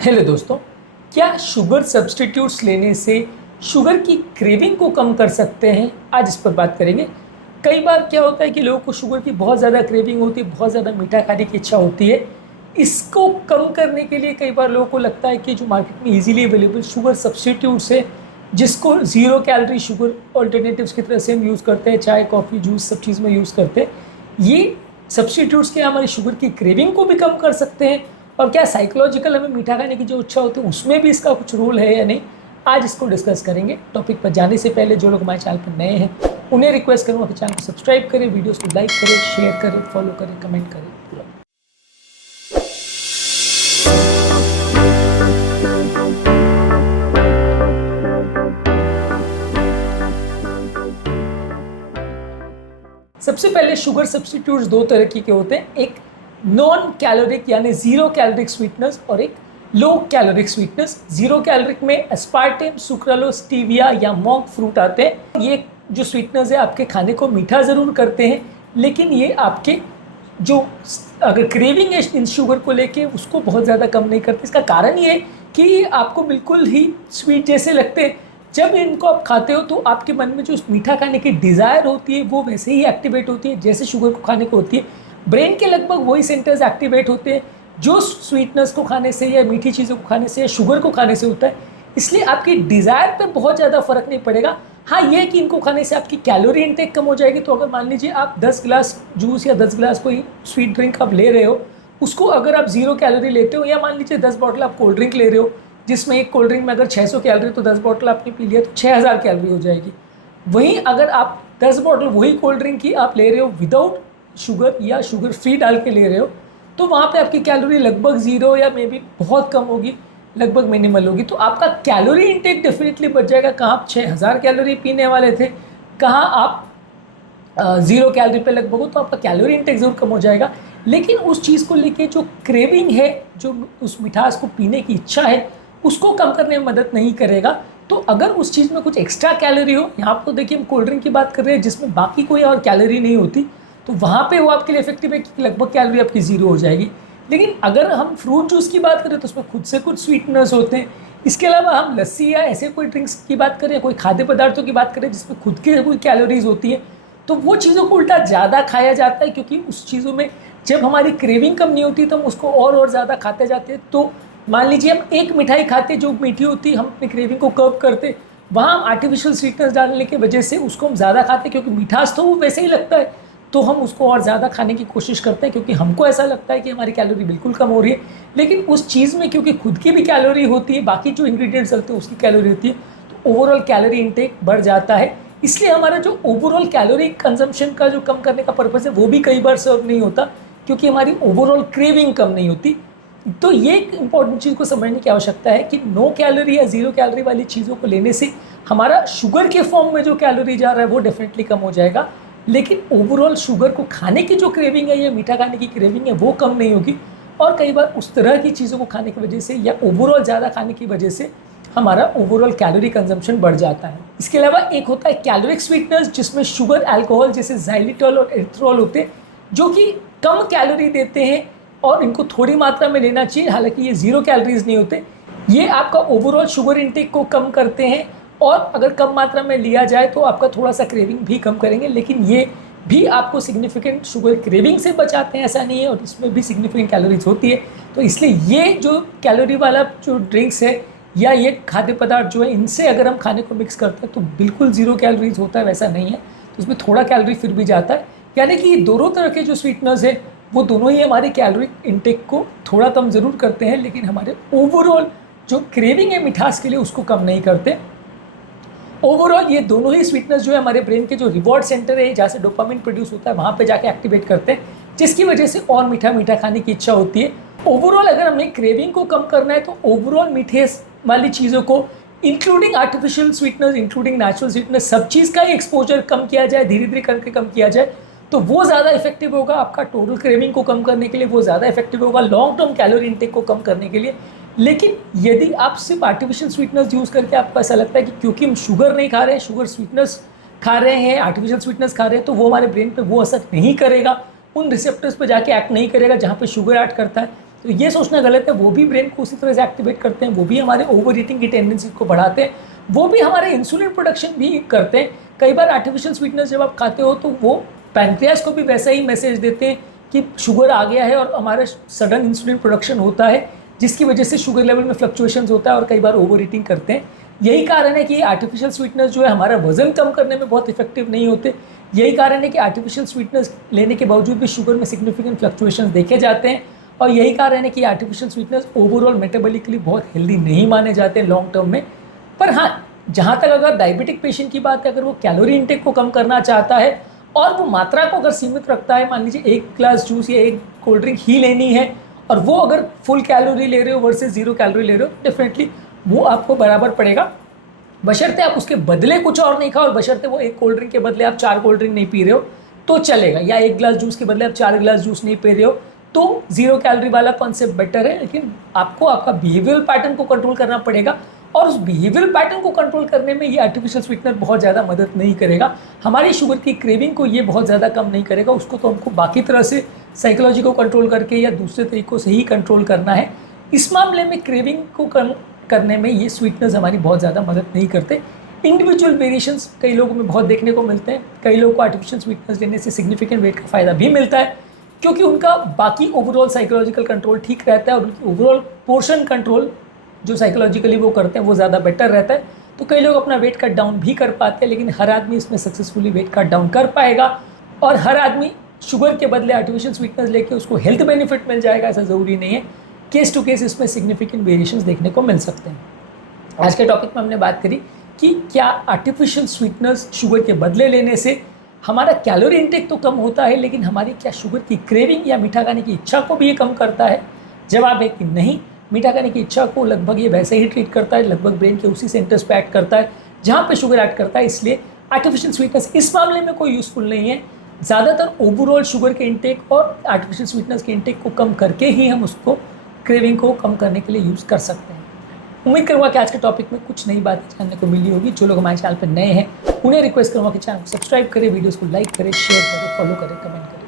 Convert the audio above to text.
Hello दोस्तों, क्या sugar substitutes लेने से शुगर की क्रेविंग को कम कर सकते हैं? आज इस पर बात करेंगे। कई बार क्या होता है कि लोगों को शुगर की बहुत ज़्यादा क्रेविंग होती है, बहुत ज़्यादा मीठा खाने की इच्छा होती है। इसको कम करने के लिए कई बार लोगों को लगता है कि जो मार्केट में ईज़िली अवेलेबल शुगर सब्स्टिट्यूट्स है, जिसको ज़ीरो कैलोरी शुगर अल्टरनेटिव्स की तरह से हम यूज़ करते हैं, चाय, कॉफ़ी, जूस सब चीज़ में यूज़ करते हैं। ये सब्स्टिट्यूट्स क्या हमारी शुगर की क्रेविंग को भी कम कर सकते हैं? और क्या साइकोलॉजिकल हमें मीठा खाने की जो इच्छा होती है उसमें भी इसका कुछ रोल है या नहीं? आज इसको डिस्कस करेंगे। टॉपिक पर जाने से पहले जो लोग हमारे चैनल पर नए हैं उन्हें रिक्वेस्ट करूँगा कि चैनल को सब्सक्राइब करें, वीडियोस को लाइक करें, शेयर करें, फॉलो करें, कमेंट करें। सबसे पहले शुगर सब्स्टिट्यूट्स दो तरह के होते हैं, एक नॉन कैलोरिक यानी जीरो कैलोरिक स्वीटनेस और एक लो कैलोरिक स्वीटनेस। जीरो कैलोरिक में एस्पार्टेम, सुक्रालोज, स्टीविया या मॉन्क फ्रूट आते हैं। ये जो स्वीटनेस है आपके खाने को मीठा ज़रूर करते हैं, लेकिन ये आपके जो अगर क्रेविंग है इन शुगर को लेके उसको बहुत ज़्यादा कम नहीं करते। इसका कारण ये है कि आपको बिल्कुल ही स्वीट जैसे लगते हैं। जब इनको आप खाते हो तो आपके मन में जो मीठा खाने की डिज़ायर होती है वो वैसे ही एक्टिवेट होती है जैसे शुगर को खाने को होती है। ब्रेन के लगभग वही सेंटर्स एक्टिवेट होते हैं जो स्वीटनेस को खाने से या मीठी चीज़ों को खाने से या शुगर को खाने से होता है। इसलिए आपकी डिज़ायर पे बहुत ज़्यादा फ़र्क नहीं पड़ेगा। हाँ, ये है कि इनको खाने से आपकी कैलोरी इंटेक कम हो जाएगी। तो अगर मान लीजिए आप 10 गिलास जूस या 10 गिलास कोई स्वीट ड्रिंक आप ले रहे हो, उसको अगर आप ज़ीरो कैलोरी लेते हो, या मान लीजिए 10 बॉटल आप कोल्ड ड्रिंक ले रहे हो जिसमें एक कोल्ड ड्रिंक में अगर 600 कैलोरी, तो 10 बॉटल आपने पी लिया तो 6000 कैलोरी हो जाएगी। वहीं अगर आप 10 बॉटल वही कोल्ड ड्रिंक की आप ले रहे हो विदाउट शुगर या शुगर फ्री डाल के ले रहे हो, तो वहाँ पे आपकी कैलोरी लगभग ज़ीरो या मे बी बहुत कम होगी, लगभग मिनिमल होगी। तो आपका कैलोरी इंटेक डेफिनेटली बच जाएगा। कहाँ आप 6000 कैलोरी पीने वाले थे, कहाँ आप ज़ीरो कैलोरी पे लगभग हो, तो आपका कैलोरी इंटेक ज़रूर कम हो जाएगा। लेकिन उस चीज़ को लेके जो क्रेविंग है, जो उस मिठास को पीने की इच्छा है, उसको कम करने में मदद नहीं करेगा। तो अगर उस चीज़ में कुछ एक्स्ट्रा कैलोरी हो, यहाँ पर तो देखिए हम कोल्ड ड्रिंक की बात कर रहे हैं जिसमें बाकी कोई और कैलोरी नहीं होती, तो वहाँ पे वो आपके लिए इफेक्टिव है कि लगभग कैलोरी आपकी ज़ीरो हो जाएगी। लेकिन अगर हम फ्रूट जूस की बात करें तो उसमें खुद से कुछ स्वीटनेस होते हैं। इसके अलावा हम लस्सी या ऐसे कोई ड्रिंक्स की बात करें, कोई खाद्य पदार्थों की बात करें जिसमें खुद के कोई कैलोरीज होती है, तो वो चीज़ों को उल्टा ज़्यादा खाया जाता है, क्योंकि उस चीज़ों में जब हमारी क्रेविंग कम नहीं होती तो हम उसको और ज़्यादा खाते जाते हैं। तो मान लीजिए हम एक मिठाई खाते जो मीठी होती, हम अपनी क्रेविंग को कर्व करते, वहाँ हम आर्टिफिशियल स्वीटनेस डालने की वजह से उसको हम ज़्यादा खाते, क्योंकि मिठास तो वो वैसे ही लगता है, तो हम उसको और ज़्यादा खाने की कोशिश करते हैं क्योंकि हमको ऐसा लगता है कि हमारी कैलोरी बिल्कुल कम हो रही है। लेकिन उस चीज़ में क्योंकि खुद की भी कैलोरी होती है, बाकी जो इंग्रेडिएंट्स होते हैं उसकी कैलोरी होती है, तो ओवरऑल कैलोरी इंटेक बढ़ जाता है। इसलिए हमारा जो ओवरऑल कैलोरी कंजम्पशन का जो कम करने का पर्पज़ है वो भी कई बार सर्व नहीं होता, क्योंकि हमारी ओवरऑल क्रेविंग कम नहीं होती। तो ये एक इंपॉर्टेंट चीज़ को समझने की आवश्यकता है कि नो कैलोरी या ज़ीरो कैलोरी वाली चीज़ों को लेने से हमारा शुगर के फॉर्म में जो कैलोरी जा रहा है वो डेफिनेटली कम हो जाएगा, लेकिन ओवरऑल शुगर को खाने की जो क्रेविंग है या मीठा खाने की क्रेविंग है वो कम नहीं होगी। और कई बार उस तरह की चीज़ों को खाने की वजह से या ओवरऑल ज़्यादा खाने की वजह से हमारा ओवरऑल कैलोरी कंजम्पशन बढ़ जाता है। इसके अलावा एक होता है कैलोरिक स्वीटनेस, जिसमें शुगर, अल्कोहल जैसे जाइलिटॉल और एरिथ्रोल होते हैं जो कि कम कैलोरी देते हैं और इनको थोड़ी मात्रा में लेना चाहिए। हालांकि ये ज़ीरो कैलोरीज नहीं होते, ये आपका ओवरऑल शुगर इंटेक को कम करते हैं और अगर कम मात्रा में लिया जाए तो आपका थोड़ा सा क्रेविंग भी कम करेंगे, लेकिन ये भी आपको सिग्निफिकेंट शुगर क्रेविंग से बचाते हैं ऐसा नहीं है, और इसमें भी सिग्निफिकेंट कैलोरीज होती है। तो इसलिए ये जो कैलोरी वाला जो ड्रिंक्स है या ये खाद्य पदार्थ जो है, इनसे अगर हम खाने को मिक्स करते हैं तो बिल्कुल ज़ीरो कैलोरीज होता है, वैसा नहीं है। तो इसमें थोड़ा कैलोरी फिर भी जाता है, यानी कि दोनों तरह के जो स्वीटनर्स है वो दोनों ही हमारे कैलोरी इंटेक को थोड़ा कम ज़रूर करते हैं, लेकिन हमारे ओवरऑल जो क्रेविंग है मिठास के लिए उसको कम नहीं करते। ओवरऑल ये दोनों ही स्वीटनेस जो है हमारे ब्रेन के जो रिवॉर्ड सेंटर है जहाँ से डोपामिन प्रोड्यूस होता है वहाँ पे जाके एक्टिवेट करते हैं, जिसकी वजह से और मीठा मीठा खाने की इच्छा होती है। ओवरऑल अगर हमें क्रेविंग को कम करना है तो ओवरऑल मीठे वाली चीज़ों को including artificial sweetness, including natural sweetness, सब चीज़ का ही एक्सपोजर कम किया जाए, धीरे धीरे करके कम किया जाए तो वो ज़्यादा इफेक्टिव होगा। आपका टोटल क्रेविंग को कम करने के लिए वो ज़्यादा इफेक्टिव होगा, लॉन्ग टर्म कैलोरी इंटेक को कम करने के लिए। लेकिन यदि आप सिर्फ आर्टिफिशियल स्वीटनेस यूज़ करके आपको ऐसा लगता है कि क्योंकि हम शुगर नहीं खा रहे हैं, शुगर स्वीटनेस खा रहे हैं, आर्टिफिशियल स्वीटनेस खा रहे हैं, तो वो हमारे ब्रेन पे वो असर नहीं करेगा, उन रिसेप्टर्स पे जाके एक्ट नहीं करेगा जहाँ पे शुगर ऐड करता है। तो ये सोचना गलत है। वो भी ब्रेन को उसी तरह से एक्टिवेट करते हैं, वो भी हमारे ओवर ईटिंग की टेंडेंसी को बढ़ाते हैं, वो भी हमारे इंसुलिन प्रोडक्शन भी करते हैं। कई बार आर्टिफिशियल स्वीटनर जब आप खाते हो तो वो पैनक्रियास को भी वैसा ही मैसेज देते हैं कि शुगर आ गया है और हमारे सडन इंसुलिन प्रोडक्शन होता है, जिसकी वजह से शुगर लेवल में फ्लक्चुएशंस होता है और कई बार ओवर ईटिंग करते हैं। यही कारण है कि आर्टिफिशियल स्वीटनर्स जो है हमारा वजन कम करने में बहुत इफेक्टिव नहीं होते। यही कारण है कि आर्टिफिशियल स्वीटनर्स लेने के बावजूद भी शुगर में सिग्निफिकेंट फ्लक्चुएशंस देखे जाते हैं। और यही कारण है कि आर्टिफिशियल स्वीटनर्स ओवरऑल मेटाबॉलिकली बहुत हेल्दी नहीं माने जाते लॉन्ग टर्म में। पर हाँ, जहाँ तक अगर डायबिटिक पेशेंट की बात है, अगर वो कैलोरी इंटेक को कम करना चाहता है और वो मात्रा को अगर सीमित रखता है, मान लीजिए 1 ग्लास जूस या 1 कोल्ड ड्रिंक ही लेनी है, और वो अगर फुल कैलोरी ले रहे हो वर्सेस 0 कैलोरी ले रहे हो, डेफिनेटली वो आपको बराबर पड़ेगा, बशर्ते आप उसके बदले कुछ और नहीं खाओ, और बशर्ते वो 1 कोल्ड ड्रिंक के बदले आप 4 कोल्ड ड्रिंक नहीं पी रहे हो तो चलेगा, या 1 ग्लास जूस के बदले आप 4 ग्लास जूस नहीं पी रहे हो, तो 0 कैलोरी वाला कॉन्सेप्ट बेटर है। लेकिन आपको आपका बिहेवियरल पैटर्न को कंट्रोल करना पड़ेगा, और उस बिहेवियरल पैटर्न को कंट्रोल करने में ये आर्टिफिशियल स्वीटनर बहुत ज़्यादा मदद नहीं करेगा। हमारी शुगर की क्रेविंग को ये बहुत ज़्यादा कम नहीं करेगा, उसको तो हमको बाकी तरह से साइकोलॉजी को कंट्रोल करके या दूसरे तरीक़ों से ही कंट्रोल करना है। इस मामले में क्रेविंग को कम करने में ये स्वीटनर्स हमारी बहुत ज़्यादा मदद नहीं करते। इंडिविजुअल वेरिएशंस कई लोगों में बहुत देखने को मिलते हैं। कई लोगों को आर्टिफिशियल स्वीटनर्स लेने से सिग्निफिकेंट वेट का फ़ायदा भी मिलता है, क्योंकि उनका बाकी ओवरऑल साइकोलॉजिकल कंट्रोल ठीक रहता है और उनकी ओवरऑल पोर्शन कंट्रोल जो साइकोलॉजिकली वो करते हैं वो ज़्यादा बेटर रहता है। तो कई लोग अपना वेट कट डाउन भी कर पाते हैं, लेकिन हर आदमी इसमें सक्सेसफुली वेट कट डाउन कर पाएगा, और हर आदमी शुगर के बदले आर्टिफिशियल स्वीटनर्स लेके उसको हेल्थ बेनिफिट मिल जाएगा, ऐसा ज़रूरी नहीं है। केस टू केस इसमें सिग्निफिकेंट वेरिएशंस देखने को मिल सकते हैं। आज के टॉपिक में हमने बात करी कि क्या आर्टिफिशियल स्वीटनर्स शुगर के बदले लेने से हमारा कैलोरी इंटेक तो कम होता है, लेकिन हमारी क्या शुगर की क्रेविंग या मीठा खाने की इच्छा को भी ये कम करता है? जवाब है कि नहीं। मीठा खाने की इच्छा को लगभग ये वैसे ही ट्रीट करता है, लगभग ब्रेन के उसी सेंटर्स पे एक्ट करता है जहाँ पे शुगर एक्ट करता है। इसलिए आर्टिफिशियल स्वीटनर्स इस मामले में कोई यूज़फुल नहीं है। ज़्यादातर ओवरऑल शुगर के इंटेक और आर्टिफिशियल स्वीटनर्स के इंटेक को कम करके ही हम उसको क्रेविंग को कम करने के लिए यूज़ कर सकते हैं। उम्मीद करूँगा कि आज के टॉपिक में कुछ नई बातें जानने को मिली होगी। जो लोग हमारे चैनल पर नए हैं उन्हें रिक्वेस्ट करूँगा कि चैनल को सब्सक्राइब करें, वीडियोज़ को लाइक करें, शेयर करें, फॉलो करें, कमेंट करें।